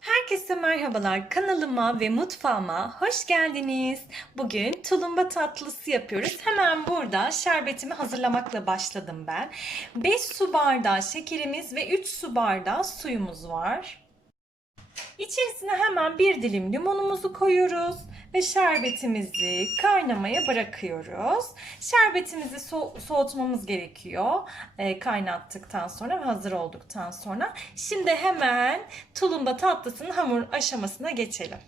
Herkese merhabalar. Kanalıma ve mutfağıma hoş geldiniz. Bugün tulumba tatlısı yapıyoruz. Hemen burada şerbetimi hazırlamakla başladım ben. 5 su bardağı şekerimiz ve 3 su bardağı suyumuz var. İçerisine hemen bir dilim limonumuzu koyuyoruz ve şerbetimizi kaynamaya bırakıyoruz. Şerbetimizi so- soğutmamız gerekiyor e, kaynattıktan sonra ve hazır olduktan sonra. Şimdi hemen tulumba tatlısının hamur aşamasına geçelim.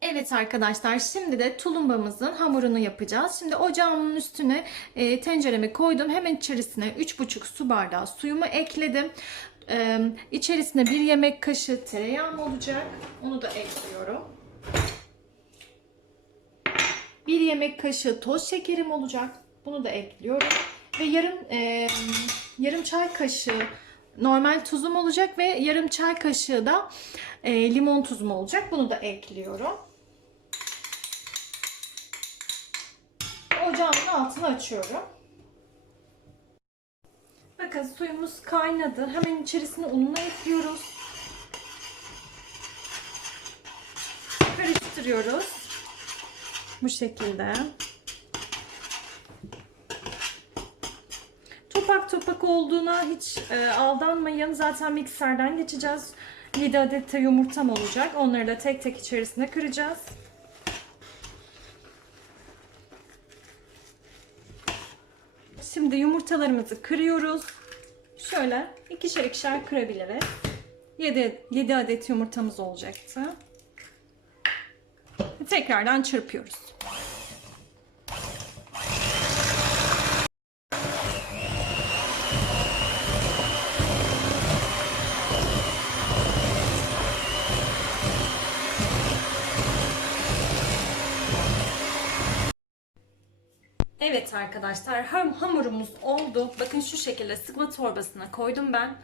Evet arkadaşlar şimdi de tulumbamızın hamurunu yapacağız. Şimdi ocağımın üstüne e, tenceremi koydum. Hemen içerisine 3,5 su bardağı suyumu ekledim. E, içerisine bir yemek kaşığı tereyağım olacak. Onu da ekliyorum. Bir yemek kaşığı toz şekerim olacak. Bunu da ekliyorum. Ve yarım e, yarım çay kaşığı normal tuzum olacak ve yarım çay kaşığı da e, limon tuzum olacak. Bunu da ekliyorum. Ocağımın altını açıyorum. Bakın suyumuz kaynadı. Hemen içerisine ununu ekliyoruz. Karıştırıyoruz. Bu şekilde. Topak topak olduğuna hiç e, aldanmayın. Zaten mikserden geçeceğiz. 7 adet de yumurtam olacak. Onları da tek tek içerisine kıracağız. Şimdi yumurtalarımızı kırıyoruz. Şöyle ikişer ikişer kırabiliriz. 7, 7 adet yumurtamız olacaktı. Tekrardan çırpıyoruz. Evet arkadaşlar ham hamurumuz oldu. Bakın şu şekilde sıkma torbasına koydum ben.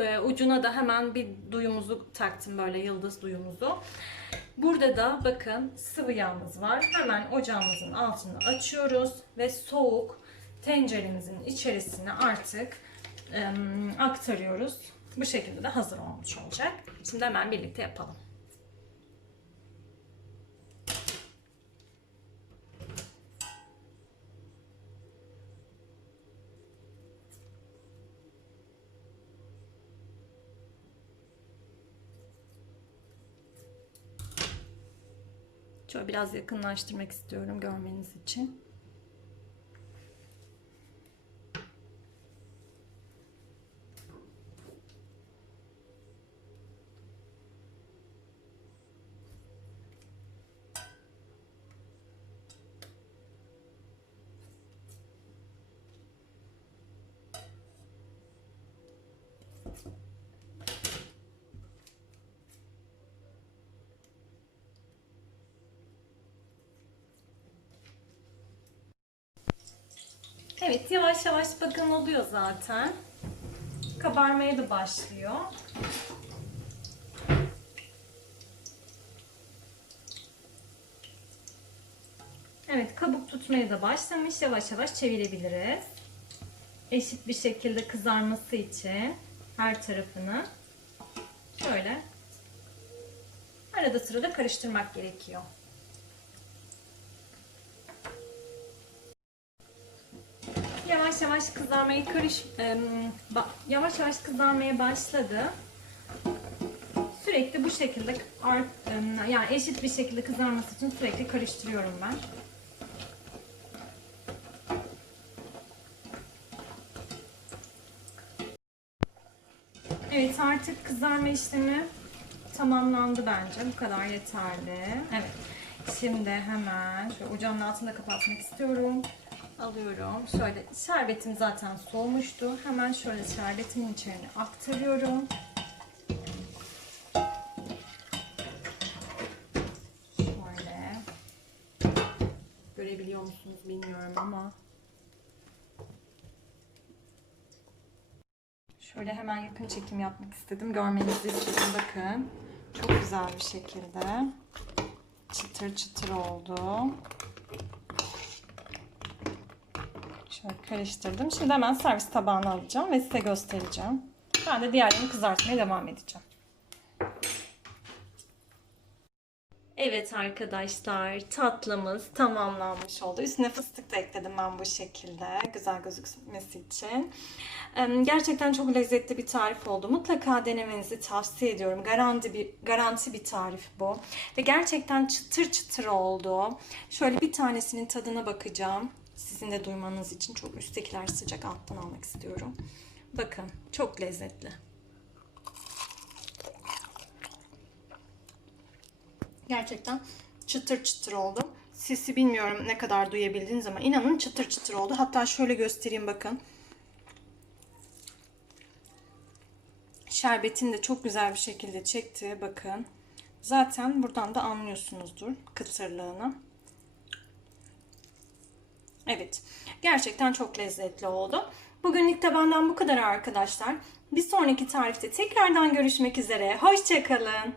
Ee, ucuna da hemen bir duyumuzu taktım böyle yıldız duyumuzu. Burada da bakın sıvı yağımız var. Hemen ocağımızın altını açıyoruz ve soğuk tenceremizin içerisine artık ım, aktarıyoruz. Bu şekilde de hazır olmuş olacak. Şimdi hemen birlikte yapalım. Şöyle biraz yakınlaştırmak istiyorum görmeniz için. Evet yavaş yavaş bakın oluyor zaten. Kabarmaya da başlıyor. Evet kabuk tutmaya da başlamış. Yavaş yavaş çevirebiliriz. Eşit bir şekilde kızarması için her tarafını şöyle arada sırada karıştırmak gerekiyor. Yavaş yavaş kızarmaya karış yavaş yavaş kızarmaya başladı. Sürekli bu şekilde art, yani eşit bir şekilde kızarması için sürekli karıştırıyorum ben. Evet artık kızarma işlemi tamamlandı bence. Bu kadar yeterli. Evet. Şimdi hemen şöyle ocağın altını kapatmak istiyorum alıyorum. Şöyle şerbetim zaten soğumuştu. Hemen şöyle şerbetimin içine aktarıyorum. Şöyle. Görebiliyor musunuz bilmiyorum ama. Şöyle hemen yakın çekim yapmak istedim. Görmenizi istedim. Bakın. Çok güzel bir şekilde. Çıtır çıtır oldu. Şöyle karıştırdım. Şimdi hemen servis tabağına alacağım ve size göstereceğim. Ben de diğerlerini kızartmaya devam edeceğim. Evet arkadaşlar tatlımız tamamlanmış oldu. Üstüne fıstık da ekledim ben bu şekilde güzel gözükmesi için. Gerçekten çok lezzetli bir tarif oldu. Mutlaka denemenizi tavsiye ediyorum. Garanti bir, garanti bir tarif bu. Ve gerçekten çıtır çıtır oldu. Şöyle bir tanesinin tadına bakacağım. Sizin de duymanız için çok üsttekiler sıcak alttan almak istiyorum. Bakın çok lezzetli. Gerçekten çıtır çıtır oldu. Sesi bilmiyorum ne kadar duyabildiniz ama inanın çıtır çıtır oldu. Hatta şöyle göstereyim bakın. Şerbetini de çok güzel bir şekilde çekti. Bakın. Zaten buradan da anlıyorsunuzdur kıtırlığını. Evet. Gerçekten çok lezzetli oldu. Bugünlük de benden bu kadar arkadaşlar. Bir sonraki tarifte tekrardan görüşmek üzere. Hoşçakalın.